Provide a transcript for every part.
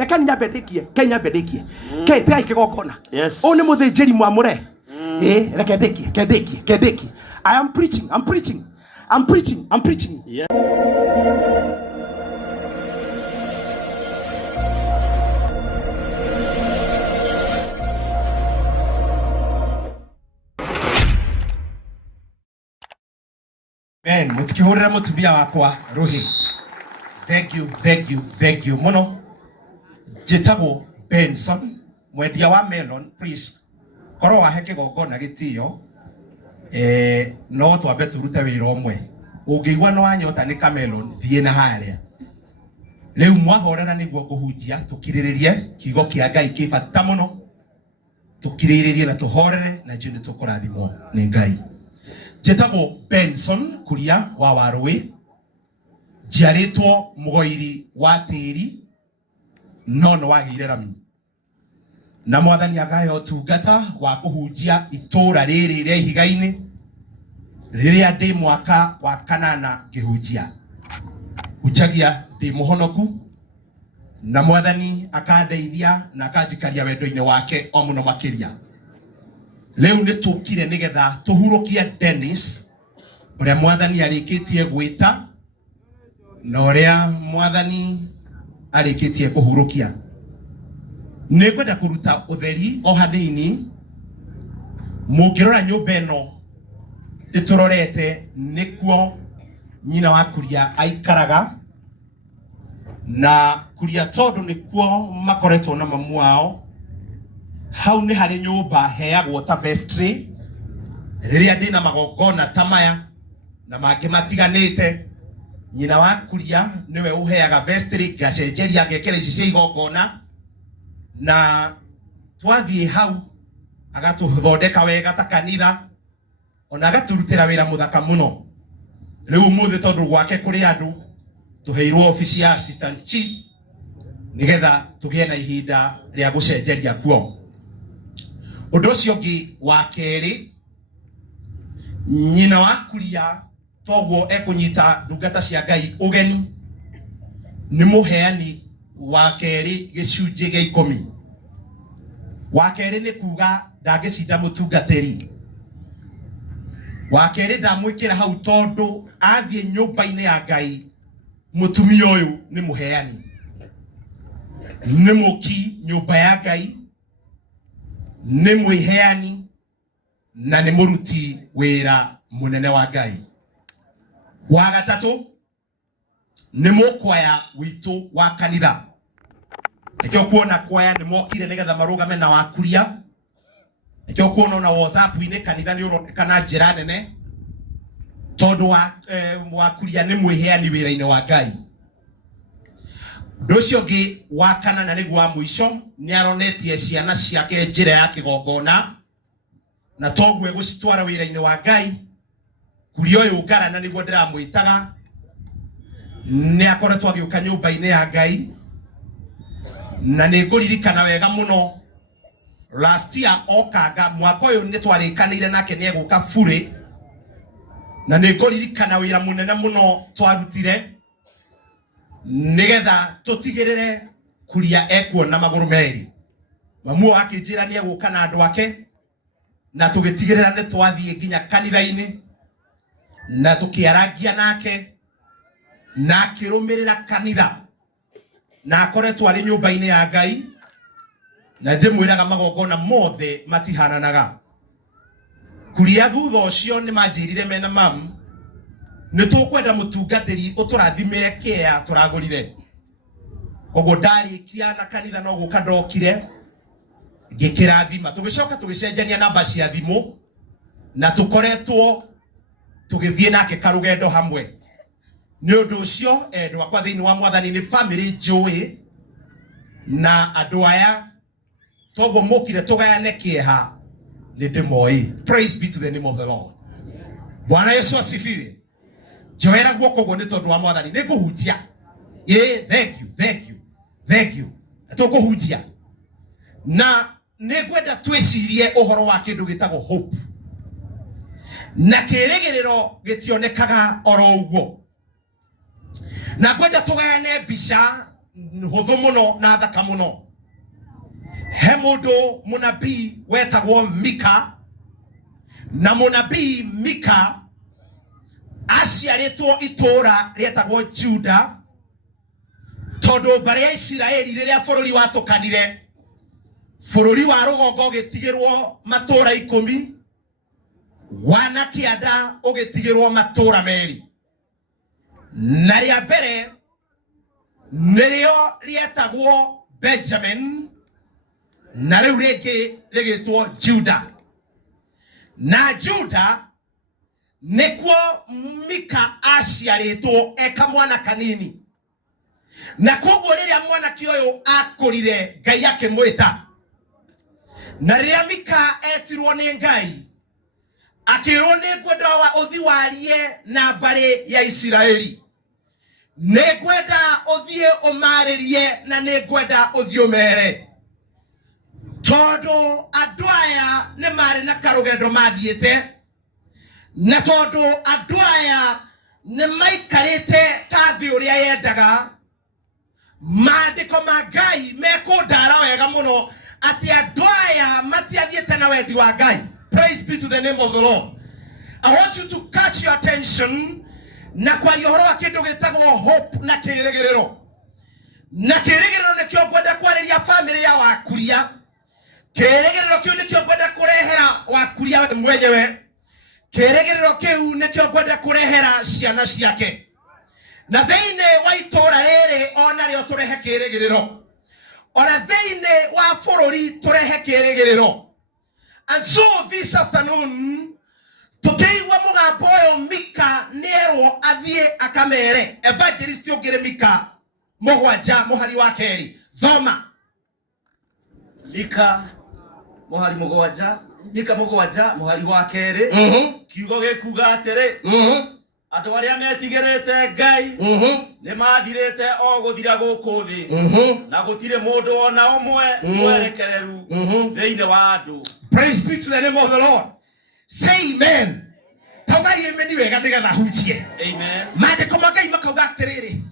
reka nyabedekie Kenya bedekie ke te ikigokona Yes. Oni muthijiri mwamure reka dekie I am preaching Yeah. Ben, mutikihurira mutumia wakwa Ruhi. Thank you. Muno. Jitabo Benson, mwendia wa melon, please. Koro waheke gogona gitio. No twambe turute wira omwe. Ungiigwa no anyota ni kamelon thie na haria. Riu mwahorera niguo kuhunjia tukiriririe kigo kia Ngai kibata muno. Tukiriririe na tuhorere na jindi tukurathimwo ni Ngai. Jitabo Benson kuria wa Warui. Jiaritwo mugoiri wa tiri nono wagire rami. Na mwathani agayo tungata wa kuhunjia itura riri ria ihigaini riria ndi mwaka wa kanana ngihunjia. Hujagia ndi muhonoku na mwathani akandeithia na akanjikaria wendo-ini wake o muno makiria. Leo ni tukire nigetha tuhurukia Dennis uria mwathani arikitie gwita na uria mwathani arikitie kuhurukia. Nikwenda kuruta utheri o hanini. Mungirora nyumba ino iturorete nikuo nyina wa kuria aikaraga, na kuria tondu nikuo makoretwo na mamu wao. Hau ni hari nyumba heagwo ta vestry riria ndina magongona tamaya na mangi matiganite. Nyina wa kuria niwe uheaga vestry gacenjeria ngekere ici cia igongona, na twathie hau agatuthondeka wega ta kanitha, ona agaturutira wira muthaka muno. Riu muthe tondu gwake kuri andu tuheirwo office ya assistant chief nigetha tugie na ihinda ria gucenjeria kuo. Undu ucio ngi wa keri, nyina wa kuria toguo ekunyita ndungata cia Ngai ugeni ni muheani wa keri gicunji gia 10. Wa keri ni kuga ndagicinda mutungatiri. Wa keri ndamwikira hau tondu athie nyumba-ini ya Ngai mutumia uyu ni muheani, ni muki nyumba ya Ngai, ni mwiheani na ni muruti wira munene wa Ngai. Wa gatatu ni mukwaya witu wa kanitha. Nikio kuona kwaya ni mokire nigetha marugame na wa kuria. Nikio kuona na WhatsApp ine kanitha ni uronekana njira nene tondu wa kuria ni mwiheani wira-ini wa Ngai. Nducio ngi wa kana na niguo wa mwisho ni aronetie ciana ciake njira ya kigongona, na toguo egucitwara wira-ini wa Ngai. Kuria uyu ngarana niguo ndiramwitaga ni akoretwo agiuka nyumba-ini ya Ngai, na ni nguririkana wega muno last year okanga mwaka uyu ni twarikanire nake ni eguka bure, na ni nguririkana wira munene muno twarutire nigetha tutigirire kuria ekuona maguru meri. Mamu akinjira ni eguka na andu ake, na tugitigirira ni twathie nginya kanitha-ini na tukiaragia nake na akirumirira kanitha, na akoretwo ari nyumba-ini ya Ngai, na ndimwiraga magongona mothe matihananaga. Kuria thutha ucio ni manjirire mena mamu ni tukwenda mutungatiri uturathimire kia turagurire. Koguo ndarikia na kanitha no guka ndokire ngikirathima. Tugicoka tugicenjania namba cia thimu na tukoretwo tugithie nake karugendo hamwe. Ni undu ucio endwa kwa thiini wa mwathani ni family njui, na andu aya toguo mukire tugayane kieha ni ndimoi. Praise be to the name of the Lord. Bwana Yesu asifiwe. Joera guoko guo ni tondu wa mwathani ni kuhunjia. Thank you. Tukuhunjia na ni gwenda twicirie uhoro wa kindu gitagwo hope, na kirigiriro gitionekaga oro uguo, na gwenda tugayane mbica huthu muno na thaka muno. He mundu munabii wetagwo Mika, na munabii Mika aciaritwo itura rietagwo Juda, tondu mbari ya Isiraeli riria bururi watukanire, bururi wa rugongo ugitigirwo matura 10, wana kianda ugitigirwo matura 2, na ria mbere nirio rietagwo Benjamin, na riu ringi rigitwo Juda. Na Juda nikuo Mika aciaritwo eka mwana kanini, na koguo riria mwana kioyo akurire Ngai akimwita. Na riria Mika etirwo ni Ngai akirwo ni ngwenda wa uthi warie na mbari ya Isiraeli, ni ngwenda uthie umaririe na ni ngwenda uthie umere, tondu andu aya ni mari na karugendo mathiete, na tondu andu aya ni maikarite ta thi uria yendaga. Maandiko ma Ngai mekundara wega muno ati andu aya matiathiete na wendi wa Ngai. Praise be to the name of the Lord. I want you to catch your attention na kwaria horo wa kindu gitagwo hope na kirigiriro. Na kirigiriro nikyo ngwenda kwariria family ya Wakuria. Kirigiriro kiu nikyo ngwenda kurehera Wakuria we mwenyewe. Kirigiriro kiu nikyo ngwenda kurehera ciana ciake. Na theine wa itora riri ona rio turehe kirigiriro, ona theine wa bururi turehe kirigiriro. And so this afternoon tukiigwa mugambo uyu Mika nierwo athie akamere. Evangelist ugire Mika 7 muhari wa keri thoma. Mika muhari 7, Mika 7 muhari wa keri. Kiugo gikuga atiri, andu aria metigirite Ngai ni mathirite o guthira guku thi, na gutire mundu ona umwe mwerekereru thiine wa andu. Praise be to the name of the Lord. Say amen. Tauga yemeni wega ndiga na hutie. Amen. Maandiko ma Ngai makauga atiriri,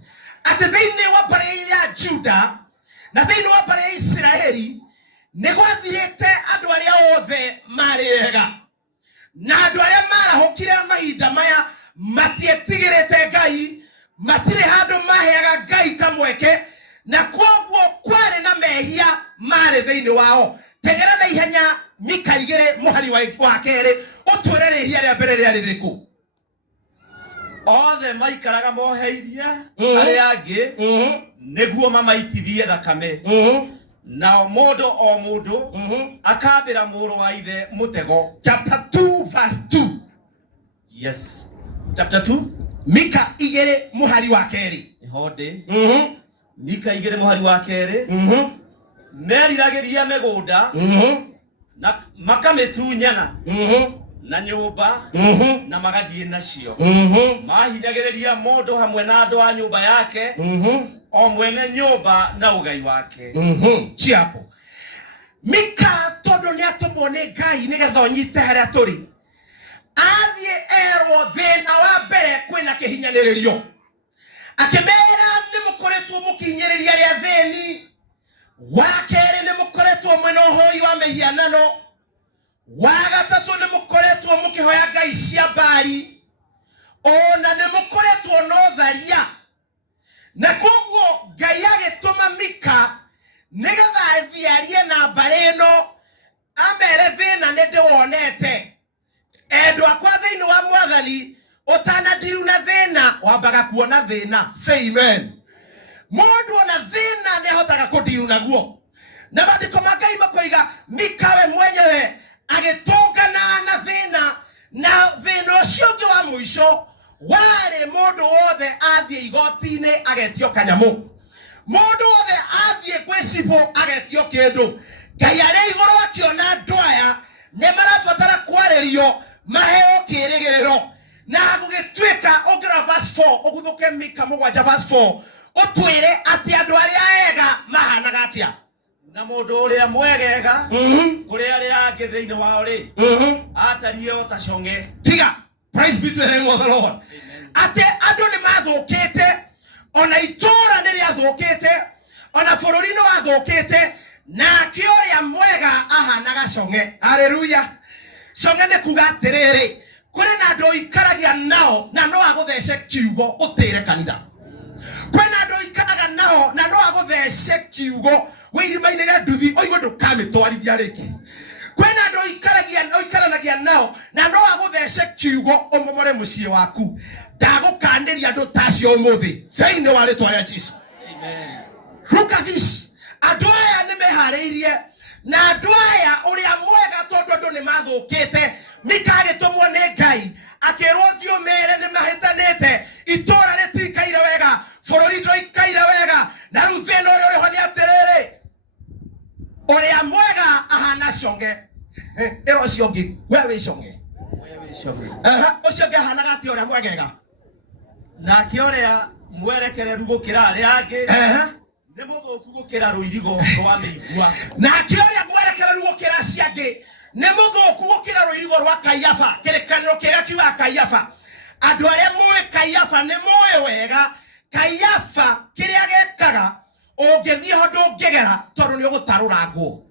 ati thiine wa mbari ya Juda na thiine wa mbari ya Isiraeli ni gwathirite andu aria othe mari wega, na andu aria marahukire mahinda maya matietigirite Ngai, matire handu maheaga Ngai kamweke, na koguo kwari na mehia mari thiine wao. Tegera na ihenya Mika 2 muhari wa keri utwire rihia ria mbere ria ririku. Othe maikaraga moheirie aria angi niguo mamaitithie thakame, na mundu o mundu akambira muru wa ithe mutego. Chapter 2 verse 2. Yes. Chapter 2 Mika 2 muhari wa keri. Ihode. Mika 2 muhari wa keri. Meriragiria megunda na makametunyana na nyumba na magathie nacio. Mahinyagiriria mundu hamwe na andu a nyumba yake, o mwene nyumba na ugai wake. Chiapo Mika tondu ni atumwo ni Ngai nigetha unyite haria turi, athie erwo thina wa mbere kwina kihinyanirio, akimera ni mukoretwo mukinyiriria ria thini. Wakere ni mukoretwo mwena hoi wa mehianano. Wagatatu ni mukoretwo mukihoya ngai cia mbari. Ona ni mukoretwo no tharia. Na koguo Ngai agituma Mika nigetha athiarie na mbari ino, amere thina ni ndiwonete. Endu akwa thiini wa Mwathani utanadiru na thina wambaga kuona thina. Say amen. Mundu ona thina ni hotaga kudiru naguo. Na maandiko ma Ngai makoiga Mika we mwenyewe agitungana na thina, na thina ucio ungi wa mwisho wari mundu wothe athie igoti-ini agetio kanyamu, mundu wothe athie gwicibo agetio kindu. Ngai ari iguru akiona andu aya ni marabatara kwaririo maheo kirigiriro. Na gugitwika ugira verse 4 uguthuke Mika 7 verse 4 utwire ati andu aria ega mahanaga atia. Na mundu uria mwegega kuri aria angi thiini wao ri atarie o ta conge tiga. Praise be to the name of the Lord. Ati andu ni mathukite, ona itura ni ria thukite, ona bururi no athukite na kioria mwega ahanaga conge. Haleluya. Conge ne kuga atiriri kuri na andu ikaragia nao na no aguthece kiugo utire kanitha. Kwena andu ikaraga nao na no aguthece kiugo wirima-ini ria nduthi oigwe ndukamitwarithia riki. Kwena andu ikaranagia nao na no aguthece kiugo umomore mucii waku. Ndagukaniria andu tacio umuthi thiini wa ritwa ria Jesu. Amen. Look at this. Andu aya ni mehariirie na andu aya uria mwega tondu andu ni mathukite mikagitumwo ni Ngai akirwo thio mere ni mahitanite itora ritikaire wega bururi ndoikaire wega na riu thina uria uriho ni atiriri uria mwega ahana conge. Ero ucio ngi we wi conge ucio ngi ahanaga ati uria mwegega na kioria mwerekereru gukira aria angi ni muthuku gukira ruirigo rwa migua na kioria mwerekereru gukira ciangi ni muthuku gukira ruirigo rwa Kaiafa. Kirekaniro kiega kiuga Kaiafa. Andu aria muwe Kaiafa ni muwe wega Kaiafa kiria gekaga ungithie ho ndungigera tondu ni ugutarura nguo.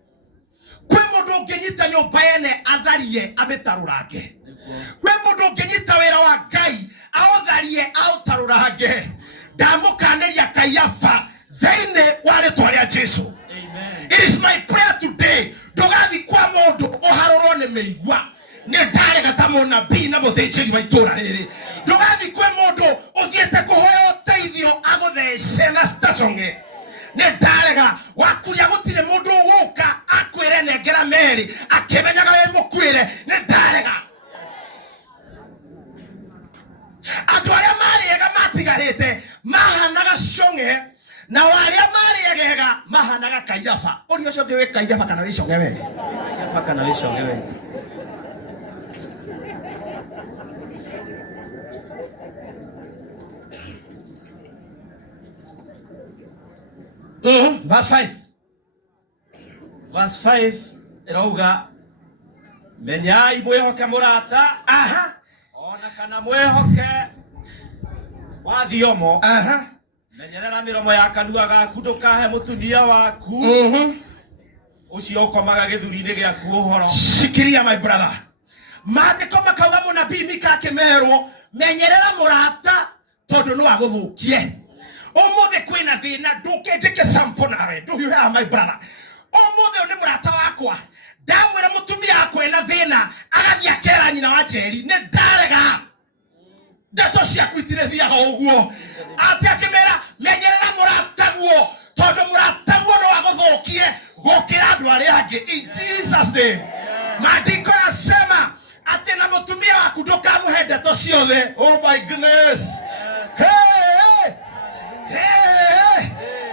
Kwi mundu unginyita nyumba yene atharie amitarurange. Kwi mundu unginyita wira wa Ngai autharie autarurange. Ndamukaniria Kaiafa thiini wa ritwa ria Jesu. Amen. It is my prayer today. Ndugathi kwa mundu uharurwo ni meigua ni ndarega ta munabii na muthinjiri wa itura riri. Ndugathi kwa mundu uthiete kuhoya uteithio aguthece na staconge. Ni ndarega wakuria gutire mundu uguka akwire nengera meri akimenyaga we mukwire. Ni ndarega andu aria mariega matigarite mahanaga conge na waria mariegega mahanaga Kaiafa. Uri ucio ndiwe Kaiafa kana wi conge we? Kaiafa kana wi conge we? Verse 5. Verse 5 irauga menyai mwihoke murata ona kana mwihoke wa thiomo menyerera miromo ya kanua gaku ndukahe mutumia waku ucio ukomaga githuri-ini giaku uhoro. Sikiria my brother, maandiko makauga munabii Mika akimerwo menyerera murata tondu no aguthukie. Umuthi kwina thina ndukinjike sample nawe. Do you hear my brother? Umuthi ni murata wakwa ndamwira mutumia akwe na thina agathia kera nyina wa Njeri ni ndarega ndeto ciaku itire thiaga uguo ati akimera menyerera murata guo tondu murata guo no aguthukie gukira andu aria angi. In Jesus name. Maandiko yasema ati na mutumia waku ndukamuhe ndeto ciothe. Oh my goodness.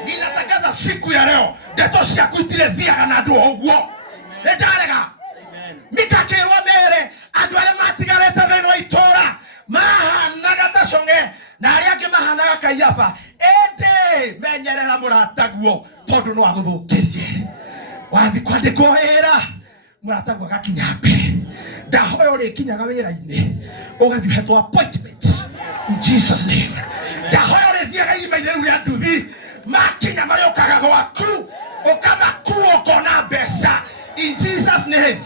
Ninatangaza siku ya leo ndeto ciaku itire thiaga na andu uguo ni ndarega. Mika akirwo mere andu aria matigarite thiini wa itora mahanaga ta conge na aria angi mahanaga Kaiafa. Ende menyerera murata guo tondu no aguthukirie. Wathi kwandikwo wira murata guo gakinya mbere ndahoya urikinyaga wira-ini ugathi uhetwo appointment in Jesus name. Ndahoya urithiaga irima-ini riu ria nduthi makinya maria ukaga gwaku ukamakuo ukona mbeca in Jesus name.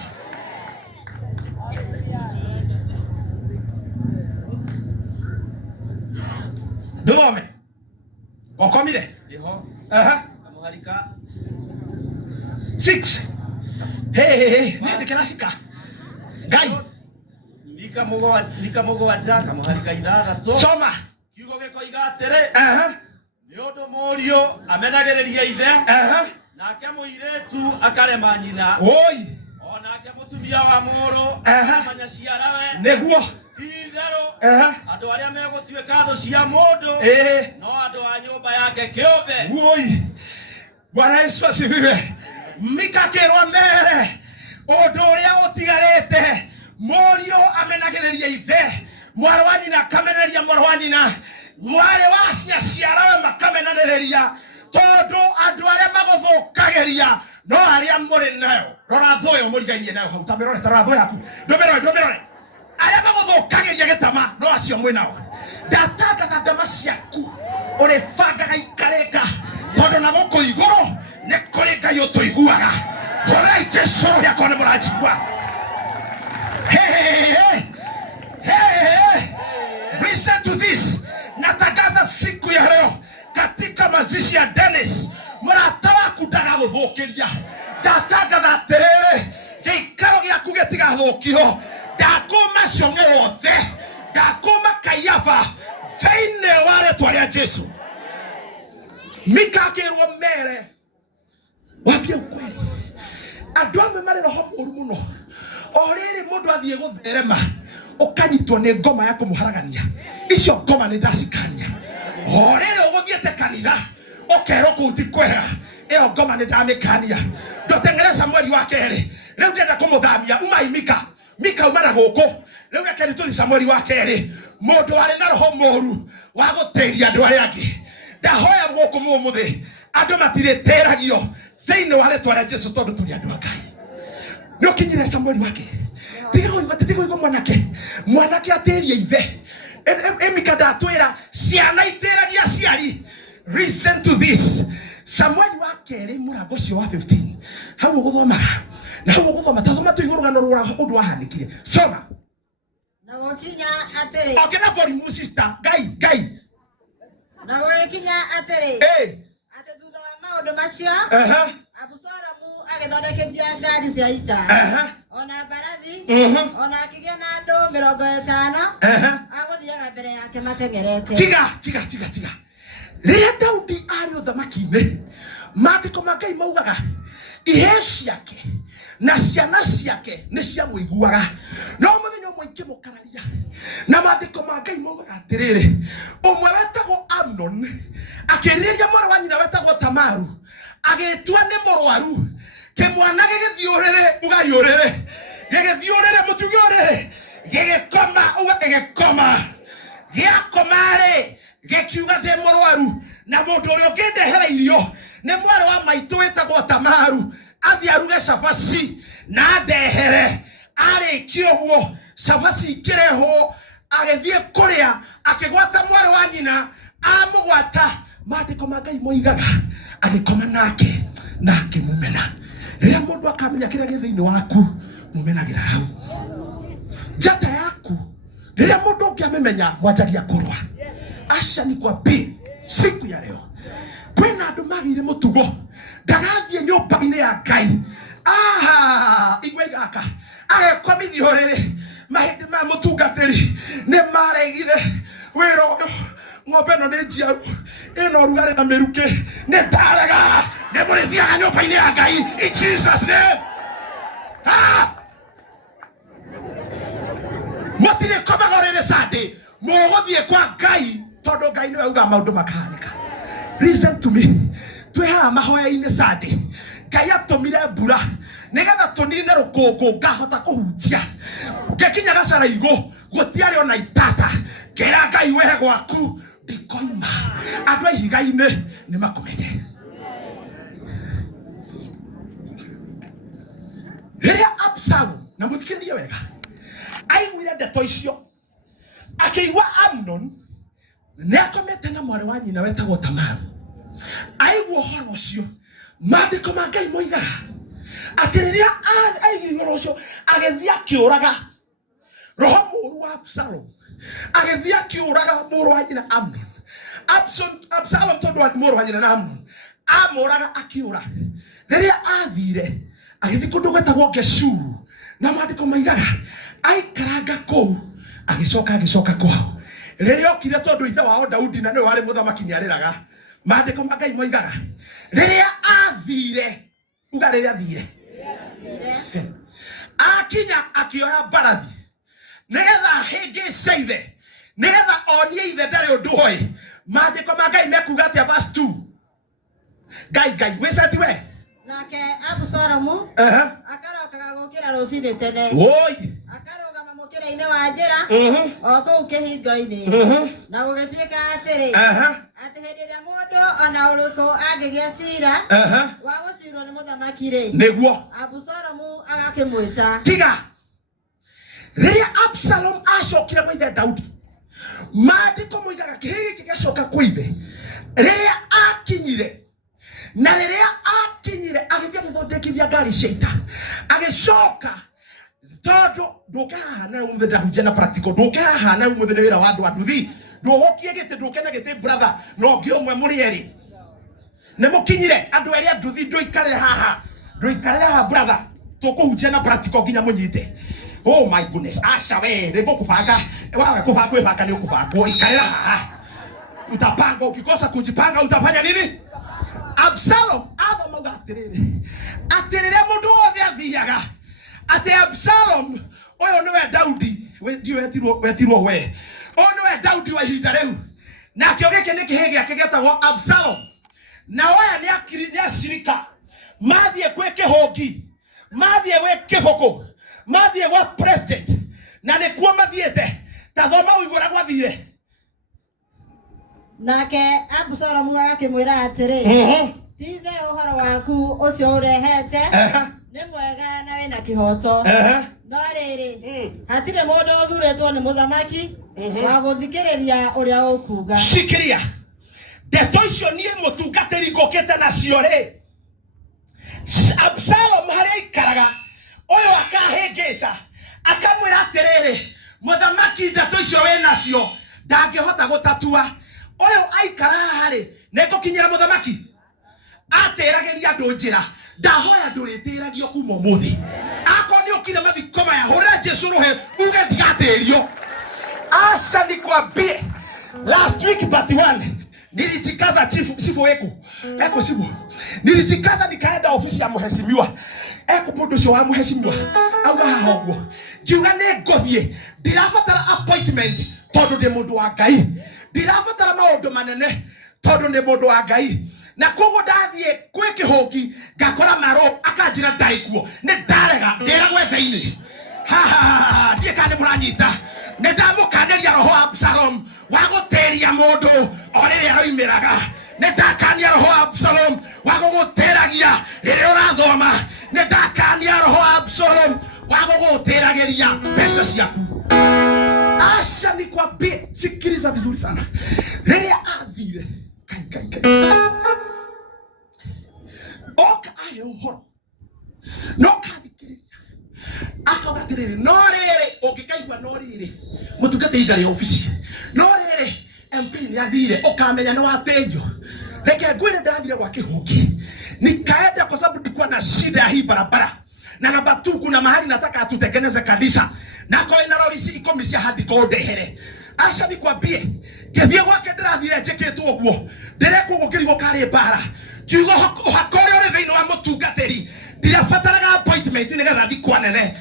Dome okomire Ndiho amuharika 6. Hey ni kirashika Ngai Mika mugwanja kamuharika ithathatu. Soma kiugo gikoiga atiri ni undu murio amenagiriria ithe nake muiretu akarema nyina. Oi onake mutumia wa muru amanya ciarawe niguo itherũ andu aria megutuika thu cia mundu no andu a nyumba yake kiumbe. Oi Bwana Yesu asifiwe. Mika akirwo mere undu uria utigarite murio amenagiriria ithe mwari wa nyina akamenereria mwari wa nyina mwari wa ciarawe makamenereria tondu andu aria maguthukagiria no aria muri nayo. Rora thuyo murigainie nayo hau tamirore tarora thuyo yaku ndumirore aria maguthukagiria gitama no acio mwinao. Ndatangatha ndama ciaku uri bangaga ikarika Tondo na goko igoro ne koreka yo to iguaga. Horai Jesu ya kone murajigwa. Hey. Listen to this. Natagaza siku ya leo katika mazishi ya Dennis. Muratara kudaga guthukiria. Ndatagaza terere. Gikaro gya kugetiga thukio. Ndakuma cionge wothe. Ndakuma Kayafa. Feine wale twaria Jesu. Mikakirwo mere. Wapia ukweli. Andu amwe mari roho moru muno. Oriri mundu athie gutherema. Ukanyitwo ni ngoma ya kumuharagania. Icio ngoma ni ndacikania. Oriri uguthiete kanitha. Okero kuti kwera. Iyo ngoma ni ndamikania. Ndotengereza mweri wa keri. Riu ndenda kumuthamia umai Mika umana guku. Riu reke nituthisa mweri wa keri. Mundu ari na roho moru wa gutiria andu aria angi. Ndahoya guku mumuthi. Andu matireteragio thiini wa ritwa ria Jesu tondu turi andu a Ngai. Ndio kinyire Samueli wake. Tiga ugo mwanake ateria ithe. Emika ndatwira ciana iteragia ciari. Listen to this. Samueli wake ri murango cio wa 15. Hau guthomaga. Na hau guthoma tathoma tu igurugano rwa undu wahanikire. Soma. Na wokinya atiri. Okay na for you sister. Guy. Na wokinya atiri. Ate thutha wa maundu macio. Abusalomu agithondekithia ngari cia ita. Ona barathi. Ona akigia na andu 50. Aguthiaga mbere yake matengerete. Tiga. Riria Daudi ari uthamaki-ini, maandiko ma Ngai maugaga ihe ciake na ciana ciake ni cia muiguaga. No muthenya umwe ikimukararia. Na maandiko ma Ngai maugaga atiriri, umwe wetagwo Amnon akiriria mwana wa nyina wetagwo Tamaru, agitua ni murwaru, kimwana gigithiurire ugayurire, gigithiurire mutugiurire, gigikoma giakomare gekiuga de murwaru na mundu urio ngindehera irio ni mwari wa maitu wetagwo Tamaru athi aruge cabaci na ndehere arikio guo cabaci ikireho agithie kuria akigwata mwari wa nyina amugwata. Maandiko ma Ngai moigaga agikoma nake na akimumena. Riria mundu akamenya kiria githiini waku mumenagira hau njata yaku. Riria mundu ungiamemenya mwanjagia kurwa. Asha ni kwa siku ya leo kwina andu magire mutugo ndagathie nyumba-ini ya Ngai. Igwe gaka agekomithio riri mahindi ma mutungatiri ni maregire wira uyu. Ng'ombe no ni njiaru ino rugari na miruki ni ndarega ni murithiaga nyumba-ini ya Ngai in Jesus name. Motire komagorere Sunday muguthie kwa Ngai tondu Ngai niwe uga maundu makahanika. Listen to me. Tweha mahoya-ini Sunday. Ngai atumire mbura nigetha tunine rukungu ngahota kuhunjia. Ngekinya gacara igu gutiari ona itata. Ngera Ngai wehe gwaku ndikoima. Andu a ihiga-ini ni makumenye. Riria Absalom na muthikiririe wega aiguire ndeto icio akiigua Amnon niakomete na mwari wa nyina wetagwo Tamaru. Aigua uhoro ucio maandiko ma Ngai moigaga ati riria aigua uhoro ucio agithia akiuraga roho muru wa Absalom, agithia akiuraga muru wa nyina Amnon. Absalom tondu ari muru wa nyina na Amnon amuraga akiura. Riria athire agithii kundu gwetagwo Geshuru na maandiko maigaga aikaranga kuu agicoka kwao. Riria okire tondu ithe wao Daudi na niwe wari muthamaki niariraga. Maandiko ma Ngai moigaga riria athire uga riria athire akinya akioya mbarathi nigetha hingice ithe nigetha onie ithe ndari undu hoi. Maandiko ma Ngai mekuga atia verse 2. Ngai wiceti we nake Abusalomu akarokaga gukira rucini tene. Akarugama mukira-ini wa njira o kuu kihingo-ini na gugituika atiri ati hindi iria mundu ona uriku angigia cira wa gucirwo ni muthamaki ri niguo Abusalomu agakimwita. Tiga riria Absalom acokire kwa ithe Daudi, maandiko moigaga kihigi kigacoka kwa ithe riria akinyire na riria akinyire agithia githondekithia ngari ciita agicoka todo ndukahana umuthe ndahunjia na practical ndukahana umuthe ni wira wa andu anduthi nduhokie gite ndukena gite brother no ngi umwe muri eri ne mukinyire andu eri anduthi nduikare haha brother tukuhunjia na practical ginya munyite. Oh my goodness, asha we rebo kupanga waga kupanga mpaka ni kupanga ikarera haha utapanga ukikosa kujipanga utafanya nini? Absalom ava mauga atirire mundu wothe athiaga ati Absalom oyo niwe Daudi wetirwo we oyo niwe Daudi wa ihinda riu na kio giki ni kihe giake getagwo Absalom na oya ni akiri acirika mathie kwe kihongi mathie we kiboko mathie wa president na ni kuo mathiete ta thoma uigura gwathire nake Absalom akimwira atiri tithe uhoro waku ucio urehete ni mwega na wina kihoto no riri hatire mundu uthuretwo ni muthamaki wa guthikiriria uria ukuga shikiria ndeto icio nie mutungatiri ngokete nacio ri Absalom haria ikaraga uyu akahingica akamwira atiriri muthamaki ndeto icio we nacio ndangihota gutatua uyu aikara hari nigukinyira muthamaki aterageria andu njira ndahoya nduritiragio kuma umuthi akoni ukire mathiko maya hura Jesu rohe uge thigatirio asa nikwambie last week but one nilijikaza chifu weku eko sibu nilijikaza nikaenda ofisi ya mheshimiwa eko mundu cio wa mheshimiwa au hahogwo ngiuga ne ngothie ndirabatara appointment tondu ndi mundu wa Ngai ndirabatara maundu manene tondu ndi mundu wa Ngai na kogo ndathie kwe kihongi ngakora maro akanjira ndaikuo ne ndarega ndiragwe theini ha ndie kane muranyita ne ndamukaneria roho Absalom wa guteria mundu orire aroimiraga ne ndakania roho Absalom wa guguteragia riria urathoma ne ndakania roho Absalom wa guguterageria pesa ciaku. Asha nikwambie, sikiliza vizuri sana. Riria athire kai oka ayo uhoro no kathikiriria akawatiriri no riri ukikaigua no riri mutungate igari ofisi no riri MP ni athire ukamenya ni waterio reke ngwire ndathire gwa kihungi nikaenda kwa sababu ndikuwa na shida ya hii barabara na namba 2 kuna mahali nataka atutengeneze kanisa na kwa ina rorisi ikomisia hadi kodehere. Asha nikwambie kethie gwake ndirathire njeketwo guo ndireko gukirigo kari bara kiugo hakore ore thini wa mutungatiri ndirabataraga appointment ni getha thikwa nene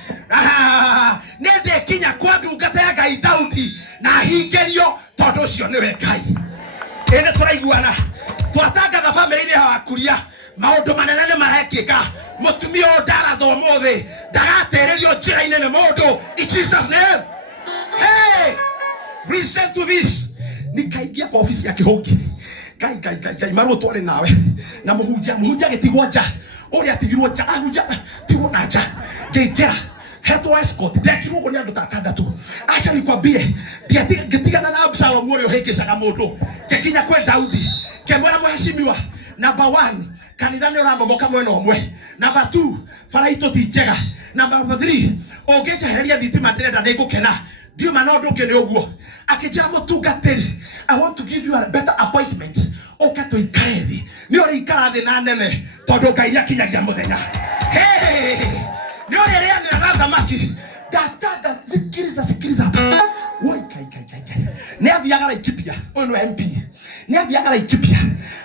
nende kinya kwa ndungata ya Ngai Daudi na hingerio tondu ucio niwe Ngai ene turaiguana twatangatha family ni hawakuria maundu manene ni marekika mutumia ndarathoma uthi ndagatererio njira-ini ni mundu in Jesus name. Hey, listen to this. Nikaingia kwa ofisi ya kihongi gai maru twale nawe na muhunjia gitigwo nja uri atigirwo nja ahunjia tigwo na nja ngeikera hetwo escort ndekirwo go ni andu tatandatu. Acha nikwambie ngetigana na Absalom uri uhingicaga mundu ngekinya kwe Daudi kemwera mheshimiwa number 1 kanitha ni urambomoka mwena umwe number 2 faraito ti njega number 3 ongejehereria thitima ndirenda nigukena ndio maana ndoke ni uguo akijira mutungatiri I want to give you a better appointment okato ikarethi ni uri ikarathi na nene tondu Ngai akinyagia muthenya hey ni uri ria ni rathamaki dataga sikiriza woi kai ne aviagara ikipia ono MP ne aviagara ikipia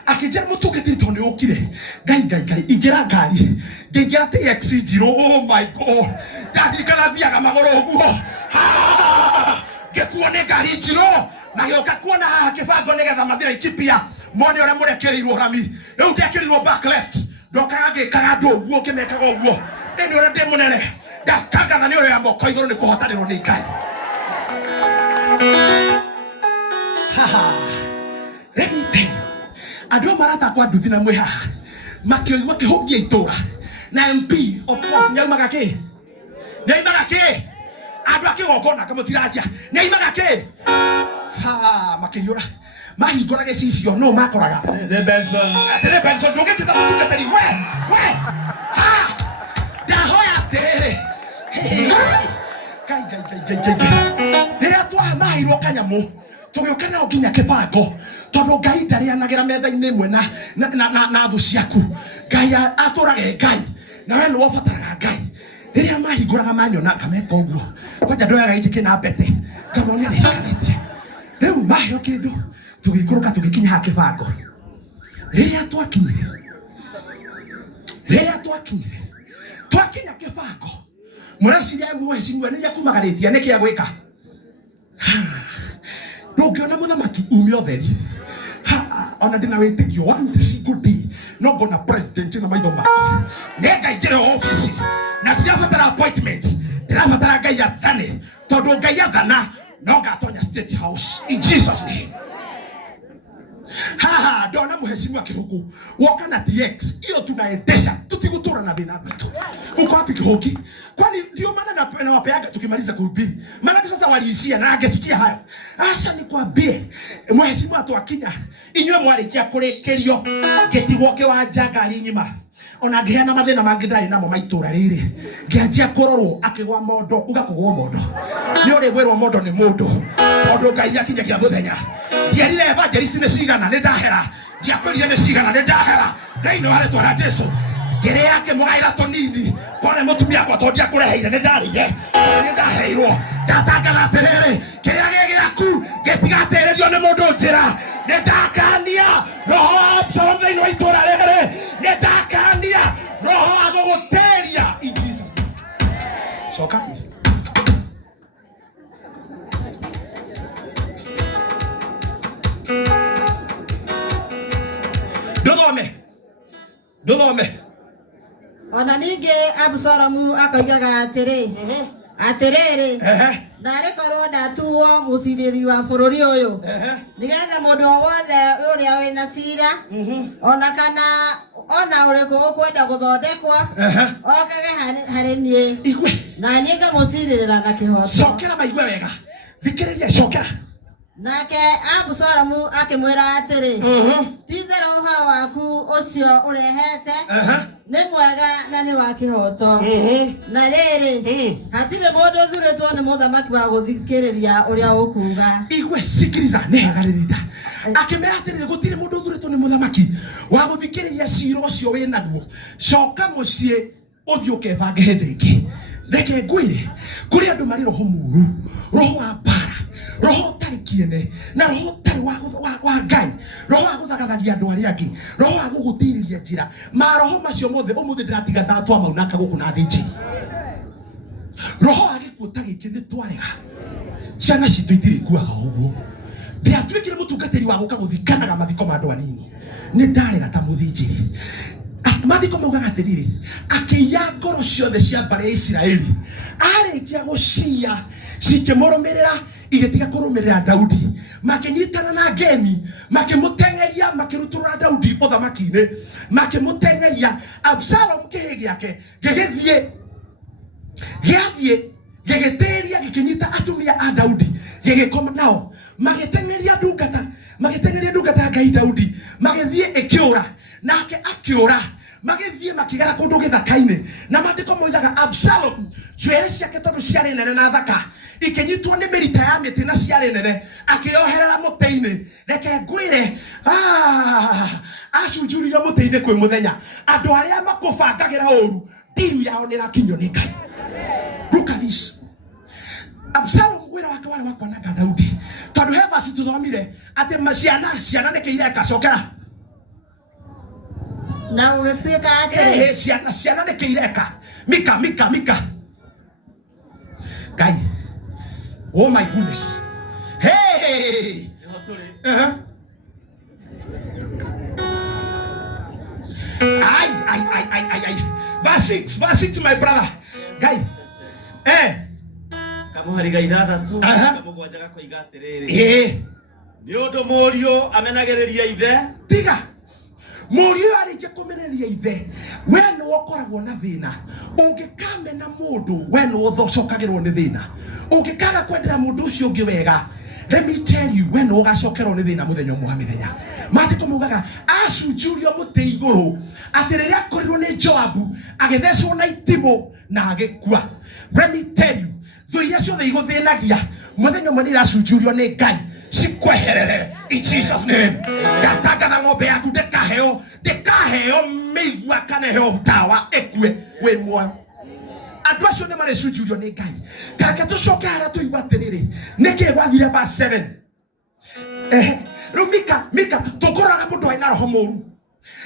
akijira mutungatiri tondu ukire Ngai ingira ngari ngira TX0 oh my god dadi kana viaga magoro uguo gekuone ngari njiro na gioka kuona haha kibango nigetha mathira ikipia mone ore murekerirwo rami riu ndekerirwo back left ndokaga ngikaga ndu uguo kimekaga uguo eni ore ndi munene ndatangatha ni ore ya moko iguru ni kuhotanirwo ni Ngai. Let me tell you, andu marata kwa nduthi na mwe haha makioigwa kihungia itura na MP of course nyaumaga ki andu akigongona kamutiraria nyaimaga ki Ha makiyura. Mahingora gecicio no makoraga. The Benson. The Benson ndungete ta mutungatari we. Ha. Ndahoya tere. Kai. Rĩrĩa twahamairwo kanyamu tũgĩũka nao nginya kĩbango tondũ Ngai ndarĩanagĩra metha-inĩ ĩmwe na thũ ciaku. Ngai atũrage Ngai na we nĩwe ũbataraga Ngai. Rĩrĩa mahingũraga manyona ngameka ũguo kwanja ndoyaga gĩkĩ kĩna mbete ngamonia nĩikarĩtie. Rĩu maheo kĩndũ tũgĩikũrũka tũgĩkinya ha kĩbango. Rĩrĩa twakinya kĩbango mũreciria mweciria nĩ akumagarĩtie nĩ kĩa gwĩka. Ndũngĩona mũthamaki umia ũtheri ona ndĩna wĩtĩkio one single day no ngona president na maitho make nĩngaingĩra ofici na ndirabatara appointment, ndirabatara Ngai athane tondũ Ngai athana no ngatonya State House in Jesus name. Ndona mheshimiwa Kihuku woka na TX hiyo tunaendesha tutigutura na thina wetu. Uko wapi Kihuki? Kwani ndio maana nawapeaga tukimaliza kuhubiri. Maana sasa waliishia na angesikia hayo. Acha nikwambie mheshimiwa twakinya inywe mwarikia kurekerio getigoke wa jagari nyima. Ona ngiana mathina mangi ndari namo maitura riri ngianjia kurorwo akigwa mondo ugakugwa mondo ni uri gwerwo mondo ni mundu mondo Ngai akinya kia muthenya ngiarire evangelist ni cigana ni ndahera ngiakwirire ni cigana ni ndahera thĩinĩ wa rĩtwa rĩa Jesũ ngĩrĩ yake mũgaĩra tũnini kone mũtumia kwa tondia kũreheire ni ndarĩire ni ndaheirwo ndatangatha atĩrĩrĩ kĩrĩa gĩaku gĩtigatĩrĩrio ni mũndũ njĩra ni ndakania roho wa Absalom thĩinĩ wa itũra rĩrĩ ni ndakania roho wa gũgũteria in Jesus name. Cokani Ndũthome ona ningĩ Absalomu akoigaga atĩrĩ narĩ korwo ndatuo mũcirĩri wa bũrũri ũyũ nĩgetha mũndũ o wothe ũrĩa wĩna cira ona kana ona ũrĩkũ ũkwenda gũthondekwo okage harĩ niĩ na niĩ ngamũcirĩrĩra na kĩhoto. Cokera maigue wega thikĩrĩria cokera. Nake Absalomu akĩmwĩra atĩrĩ ti-itherũ ũhoro waku ũcio ũrehete nĩ mwega na nĩ wa kĩhoto na rĩrĩ hatirĩ mũndũ ũthurĩtwo nĩ mũthamaki wa gũthikĩrĩria ũrĩa ũkuga. Igwe sikiriza nĩhagarĩrĩnda akĩmera atĩrĩrĩ gũtirĩ mũndũ ũthurĩtwo nĩ mũthamaki wa gũthikĩrĩria cira ũcio wĩnaguo coka mũciĩ ũthiĩ ũkebange hĩndĩ ĩngĩ. Reke ngwĩre kũrĩ andũ marĩ roho mũũru roho wa mbara roho ũtarĩ kĩene na roho ũtarĩ wa Ngai roho wa gũthagathagia andũ arĩa angĩ roho wa gũgũtirĩria njĩra maroho macio mothe ũmũthĩ ndĩratiga ndatwa maunaka gũkũ na thĩnjĩri roho wa gĩkuũ ta gĩkĩ nĩ twarega ciana citũ itirĩ kuaga ũguo ndiatuĩkire mũtungatĩri wa gũka gũthikanaga mathiko ma andũ anini nĩ ndarega ta mũthĩnjĩri. Maandĩko maugaga atĩrĩrĩ akĩiya ngoro ciothe cia mbarĩ ya Isiraeli arĩkia gũciya cikĩmũrũmĩrĩra igĩtiga kũrũmĩrĩra Daudi makĩnyitana na ngemi makĩmũteng'eria makĩrutũrũra Daudi ũthamaki-inĩ makĩmũteng'eria. Absalom kĩhĩ gĩake gĩgĩtĩria gĩkĩnyita atumia a Daudi gĩgĩkoma nao magĩteng'eria ndungata Ngai Daudi magĩthiĩ ĩkĩũra nake akĩũra magĩthiĩ makĩgera kũndũ gĩthaka-inĩ na maandĩko moigaga Absalom njuĩrĩ ciake tondũ ciarĩ nene na thaka ikĩnyitwo nĩ mĩrita ya mĩtĩ na ciarĩ nene akĩyoherera mũtĩ-inĩ. Reke ngwĩre acunjuririo mũtĩ-inĩ kwĩ mũthenya andũ arĩa makũbangagĩra ũru ndiru yao nĩrakinywo nĩ Ngai. Look at this. Absalom wĩra wake warĩ wa kwananga Daudi tondũ he basi tũthomire atĩ ciana nĩkĩ ireka cokera na ũgĩtuĩka atĩ ciana nĩkĩ ireka Mika Ngai. Oh my goodness. Hey. Verse 6 my brother. Ngai. Kamuhariga ithathatũ kamũgwanja gakoiga atĩrĩrĩ nĩ ũndũ mũriũ amenagĩrĩria ithe tiga Mũriũ arĩkia kũmeneria ithe, we nĩ wokoragwo na thĩna. Ũngĩkamena mũndũ, we nĩ ũthocokagĩrwo nĩ thĩna. Ũngĩkaga kwendera mũndũ ũcio ũngĩ wega, let me tell you, we nĩ ũgacokerwo nĩ thĩna mũthenya ũmwe wa mĩthenya. Maandĩko maugaga acunjurio mũtĩ igũrũ atĩ rĩrĩa akorirwo nĩ Joabu agĩthecwo na itimũ na agĩkua. Let me tell you, thũ iria ciothe igũthĩnagia mũthenya ũmwe nĩ iracunjurio nĩ Ngai cikweherere in Jesus name. Ndatangatha ng'ombe yaku ndĩkaheo mĩigua kana heo tawa ĩkue wĩ muoyo. Andũ acio nĩ marĩcunjurio nĩ Ngai. Kareke tũcoke harĩa tũigua atĩrĩrĩ, nĩkĩ gwathire verse 7. Rĩu Mika tũkũraga mũndũ wĩna roho mũũru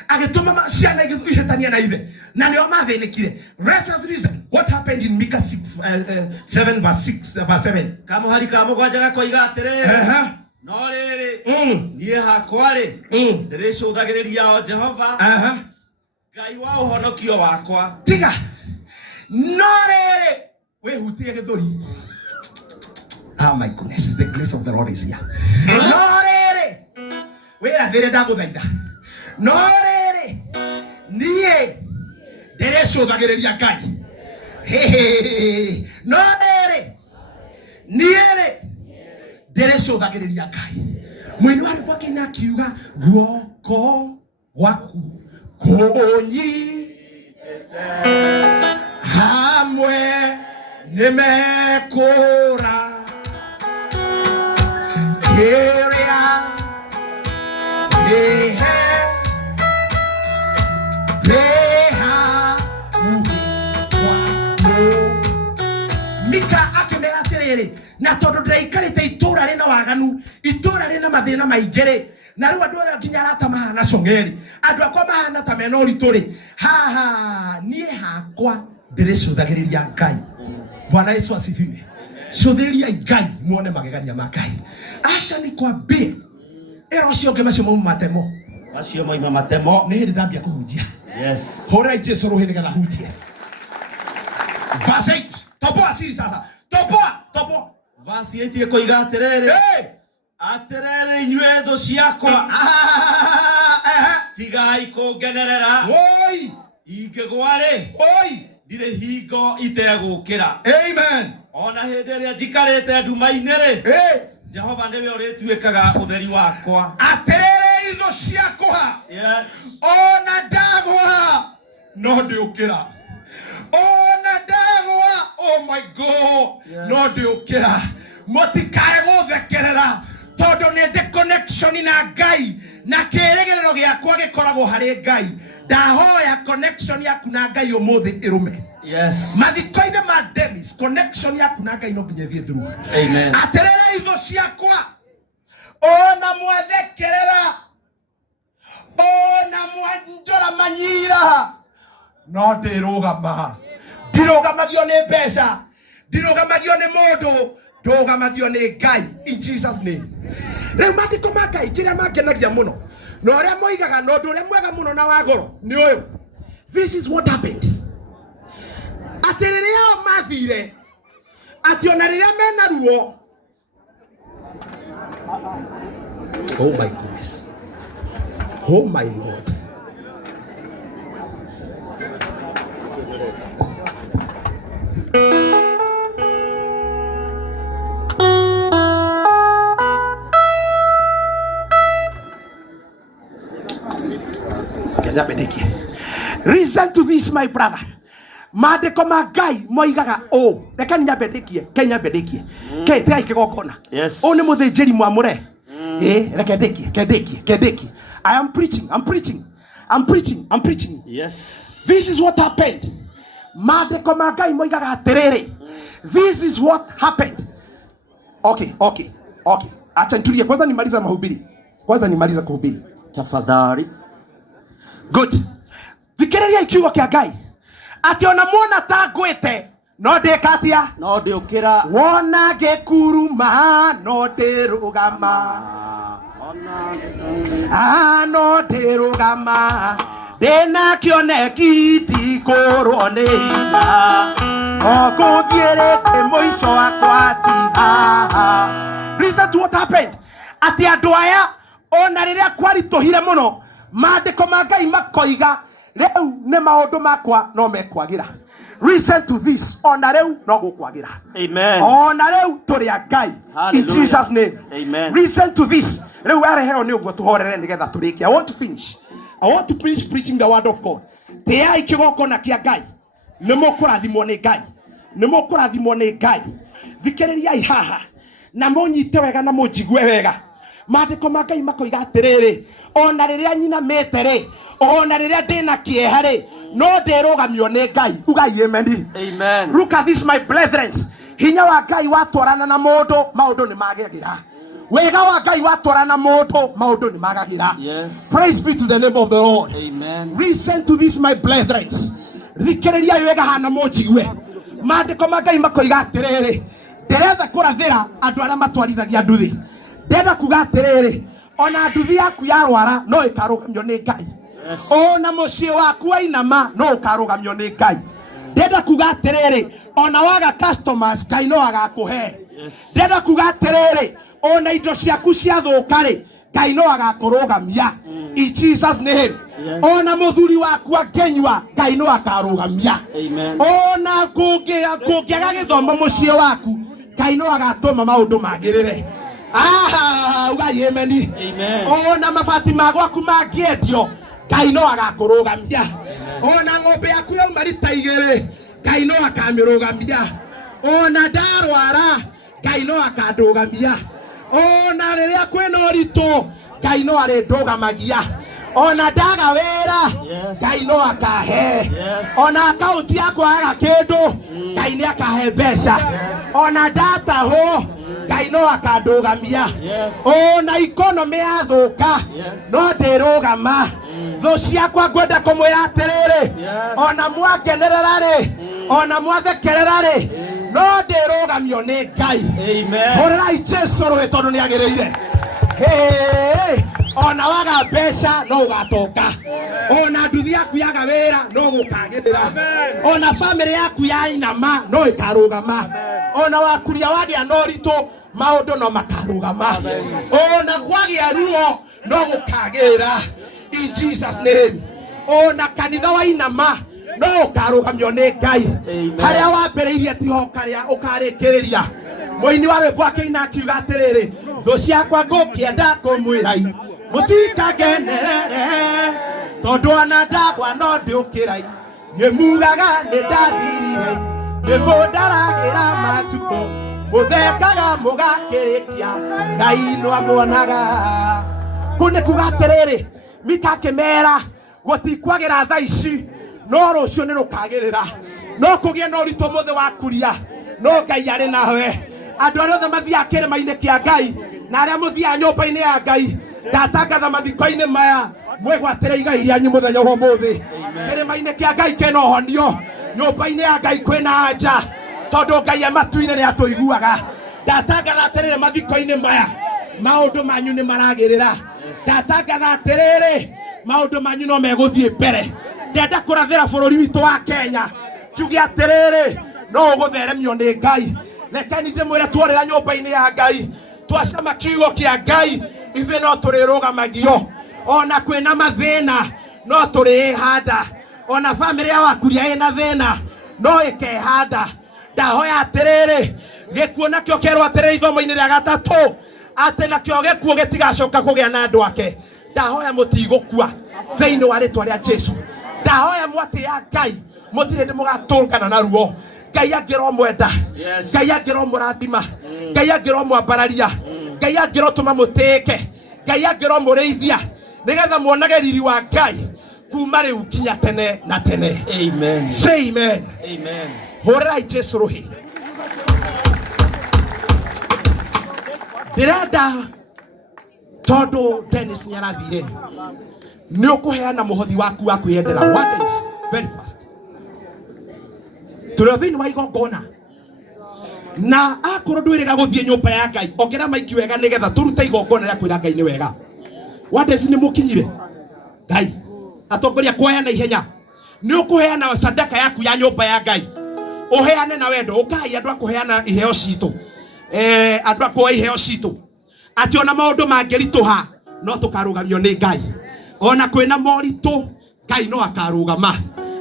agĩtũma ciana ihĩtania na ithe na nĩo mathĩnĩkire. Let us reason what happened in Mika 7 verse 7. Kamuhari ka mũgwanja gakoiga atĩrĩrĩ, no rĩrĩ niĩ hakwa-rĩ ndĩrĩcũthagĩrĩria o Jehova Ngai wa ũhonokio wakwa. Tiga no rĩrĩ wĩhutie gĩthũri. Oh my goodness, the grace of the Lord is here. No rĩrĩ wĩrathĩre ndagũthaitha, no rĩrĩ niĩ ndĩrĩcũthagĩrĩria Ngai. No rĩrĩ niĩ ndĩrĩcũthagĩrĩria Ngai. Mũini wa rwĩmbo akĩina akiuga guoko gwaku kũnyitĩte hamwe nĩmekũra kĩrĩa gĩhe Mika akĩmera atĩrĩrĩ, na tondũ ndĩraikarĩte itũũra rĩna waganu, itũũra rĩna mathĩna maingĩ-rĩ, na rĩu andũ arĩa nginya arata mahana cong'eri, andũ akwa mahana ta mena ũritũ-rĩ, haha niĩ hakwa ndĩrĩcũthagĩrĩria Ngai. Bwana Yesu asifiwe. Cũthĩrĩria Ngai muone magegania ma Ngai. Aca nikwambie ĩra ũcio ũngĩ macio mauma matemo. Macio mauma matemo. Nĩ hĩndĩ ndambia kũhunjia. Yes. Hũra Jesũ rũhĩ nĩgetha hunjie. Verse 8. Toboa siri sasa. Toboa. Verse 8 ĩkoiga atĩrĩrĩ, atĩrĩrĩ inyuĩ thũ ciakwa, tigai kũngenerera. Oi. Ingĩgwa-rĩ, ndirĩ hingo itegũkĩra. Amen. Ona hĩndĩ ĩrĩa njikarĩte nduma-inĩ-rĩ, Jehova nĩwe ũrĩtuĩkaga ũtheri wakwa. Atĩrĩrĩ thũ ciakwa, ona ndagwa no ndĩũkĩra. Ona ndagwa, oh my God, no ndĩũkĩra. Mũtikae gũthekerera tondũ nĩ ndĩ connection na Ngai na kĩĩrĩgĩrĩro gĩakwa gĩkoragwo harĩ Ngai. Ndahoya connection yaku na Ngai ũmũthĩ ĩrũme. Yes. Mathiko-inĩ ma Demis, connection yaku na Ngai no nginya ĩthiĩ through. Amen. Atĩrĩrĩ thũ ciakwa, ona mwathekerera, ona mwanjora manyira, no ndĩrũgama. Ndirũgamagio nĩ mbeca, ndirũgamagio nĩ mũndũ, ndũgamagio nĩ Ngai in Jesus name. Rĩu maandĩko ma Ngai kĩrĩa mangenagia mũno na ũrĩa moigaga na ũndũ ũrĩa mwega mũno na wa goro nĩ ũyũ. This is what happened. Atĩ rĩrĩa o mathire, atĩ ona rĩrĩa mena ruo. Oh my goodness. Oh my Lord. Listen to this, my brother. Maandĩko ma Ngai moigaga ũũ. Reke nyambĩrĩrie, Ke tigai kĩgongona. Yes. Ũũ nĩ mũthĩnjĩri mwamũre. Reke ndĩkie. I am preaching. I'm preaching. Yes. This is what happened. Maandĩko ma Ngai moigaga atĩrĩrĩ. This is what happened. Okay. Acha nitulie kwanza nimaliza kuhubiri. Tafadhali. Good. Thikĩrĩria ikiugo kĩa Ngai. Atĩ ona muona ta ngwĩte no ndĩkatia, no ndĩũkĩra. Wona ngĩkuruma no ndĩrũgama. No ndĩrũgama. Ndĩna kĩoneki ndikũrwo nĩ hinya. Ngũthiĩrĩte mũico wakwa ti haha. Listen to what happened. Atĩ andũ aya ona rĩrĩa kwaritũhire mũno Maandiko ma Ngai makoiga rĩu nĩ maũndũ makwa no mekwagira. Listen to this. Ona rĩu no gũkwagira. Amen. Ona rĩu tũrĩ a Ngai. In Jesus name. Amen. Listen to this. Rĩu areheo nĩ ũguo tũhorere nĩgetha tũrĩkie. I want to finish. I want to finish preaching the word of God. Tĩai kĩgongona kĩa Ngai. Nĩ mũkũrathimwo nĩ Ngai. Nĩ mũkũrathimwo nĩ Ngai. Thikĩrĩriai haha. Na mũnyite wega na mũnjigue wega. Maandĩko ma Ngai makoiga atĩrĩrĩ, ona rĩrĩa nyina mete-rĩ, ona rĩrĩa ndĩna kĩeha-rĩ, no ndĩrũgamio nĩ Ngai. Ugai amen. Amen. Look at this, my brethren. Hinya wa Ngai watwarana na mũndũ, maũndũ nĩ magagĩra. Wega wa Ngai watwarana na mũndũ, maũndũ nĩ magagĩra. Yes. Praise be to the name of the Lord. Amen. Listen to this, my brethren. Thikĩrĩriai wega hana mũnjigue. Maandĩko ma Ngai makoiga atĩrĩrĩ, ndĩretha kũrathĩra andũ arĩa matwarithagia nduthi. Ndenda kuga atĩrĩrĩ, ona nduthi yaku yarwara no ĩkarũgamio nĩ Ngai. Ona mũciĩ waku wainama no ũkarũgamio nĩ Ngai. Ndenda kuga atĩrĩrĩ, ona waga customers Ngai no agakũhe. Ndenda kuga atĩrĩrĩ, ona indo ciaku ciathũka-rĩ, Ngai no agakũrũgamia. In Jesus name. Ona mũthuri waku angĩnyua, Ngai no akarũgamia. Ona kũngĩaga gĩthomo mũciĩ waku, Ngai no agatũma maũndũ magĩrĩre. Ugai amen. Ona mabati ma gwaku mangĩendio, Ngai no agakũrũgamia. Ona ng'ombe yaku yauma rita 2, Ngai no akamĩrũgamia. Ona ndarwara, Ngai no akandũgamia. Ona rĩrĩa kwĩna ũritũ, Ngai no arĩndũgamagia. Ona ndaga wĩra, Ngai no akahe. Ona akaunti yakwa yaga kĩndũ, Ngai nĩ akahe mbeca. Ona ndatahwo, Ngai no akandũgamia. Ona ikonomi yathũka, no ndĩrũgama. Thũ ciakwa ngwenda kũmwĩra atĩrĩrĩ, ona mwangenerera-rĩ, ona mwathekerera-rĩ, no ndĩrũgamio nĩ Ngai. Hũrĩrai Jesũ rũĩ tondũ nĩ agĩrĩire. Ona waga mbeca no ũgatonga. Ona nduthi yaku yaga wĩra no gũkagĩrĩra. Ona family yaku yainama no ĩkarũgama. Ona wakuria wagĩa na ũritũ, maũndũ no makarũgama. Ona gwagĩa ruo no gũkagĩrĩra. In Jesus name. Ona kanitha wainama no ũkarũgamio nĩ Ngai. Harĩa wambĩrĩirie tiho karĩa ũkarĩkĩrĩria. Mũini wa rwĩmbo akĩina akiuga atĩrĩrĩ, thũ ciakwa ngũkĩenda kũmwĩrai, mũtikagenerere, tondũ ona ndagwa no ndĩũkĩrai. Nĩmugaga nĩndathirire, nĩmũndaragĩra matukũ, mũthekaga mũgakĩrĩkia, Ngai no amwonaga. Kũu nĩ kuga atĩrĩrĩ, Mika akĩmera gũtikwagĩra thaa ici, no rũciũ nĩ rũkagĩrĩra. No kũgĩe na ũritũ mũthĩ wa kuria, no Ngai arĩ nawe. Andũ arĩa othe mathiaga kĩrĩma-inĩ kĩa Ngai na arĩa mũthiaga nyũmba-inĩ ya Ngai, ndatangatha mathiko-inĩ maya, mwĩgwatĩre igai rĩanyu mũthenya wa ũmũthĩ. Kĩrĩma-inĩ kĩa Ngai kĩna ũhonio, nyũmba-inĩ ya Ngai kwĩna anja, tondũ Ngai amatu-inĩ nĩ atũiguaga. Ndatangatha atĩrĩrĩ, mathiko-inĩ maya maũndũ manyu nĩ maragĩrĩra. Ndatangatha atĩrĩrĩ, maũndũ manyu no megũthiĩ mbere. Ndenda kũrathĩra bũrũri witũ wa Kenya, njuge atĩrĩrĩ, no ũgũtheremio nĩ Ngai. Rekeni ndĩmwĩre tworĩra nyũmba-inĩ ya Ngai, twacama kiugo kĩa Ngai, ithuĩ no tũrĩrũgamagio. Ona kwĩna mathĩna no tũrĩhanda. Ona family ya wakuria ĩna thĩna no ĩkehanda. Ndahoya atĩrĩrĩ, gĩkuũ nakĩo kĩerwo atĩrĩrĩ ithomo-inĩ rĩa 3 atĩ nakĩo gĩkuũ gĩtigacoka kũgĩa na andũ ake. Ndahoya mũtigũkua thĩinĩ wa rĩtwa rĩa Jesũ. Ndahoya mwatĩya Ngai, mũtirĩ ndĩ mũgatũngana na ruo. Ngai angĩro mwenda, Ngai angĩro mũrathima, Ngai angĩro mwambararia, Ngai angĩro tũma mũtĩĩke, Ngai angĩro mũrĩithia, nĩgetha muonage riri wa Ngai kuma rĩu nginya tene na tene. Amen. Say amen. Amen. Hũrĩrai Jesũ rũhĩ. Ndĩrenda tondũ Dennis nĩ arathire, nĩ ũkũheana mũhothi waku wa kwĩyendera. What is very fast. Tũrĩ thĩinĩ wa igongona na akorwo ndwĩrĩga gũthiĩ nyũmba ya Ngai, ongera maiki wega nĩgetha tũrute igongona rĩa kwĩra Ngai nĩ wega. What is nĩ mũkinyire Ngai atongoria kuoya na ihenya, nĩ ũkũheana sadaka yaku ya nyũmba ya Ngai, ũheane na wendo. Ũkai andũ akũheana iheo citũ, andũ akũoya iheo citũ, atĩ ona maũndũ mangĩritũha no tũkarũgamio nĩ Ngai. ona kwena morito Ngai no akarugama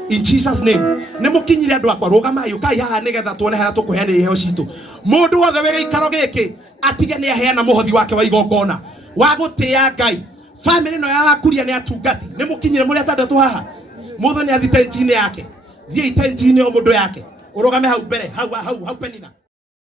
in Jesus name. Nemukinyire andu akwa rugama yukai haha nigetha tuone hara tukuheana iheo citu. Mundu wothe wega ikaro giki atige ni aheana muhothi wake wa igongona wa gutia Ngai. Family no ya wakuria ni atungati. Nemukinyire muri atandatu haha. Mutho ni athi tenti-ini yake. Thie tenti-ini o mundu yake. Urugame hau mbere hau penina.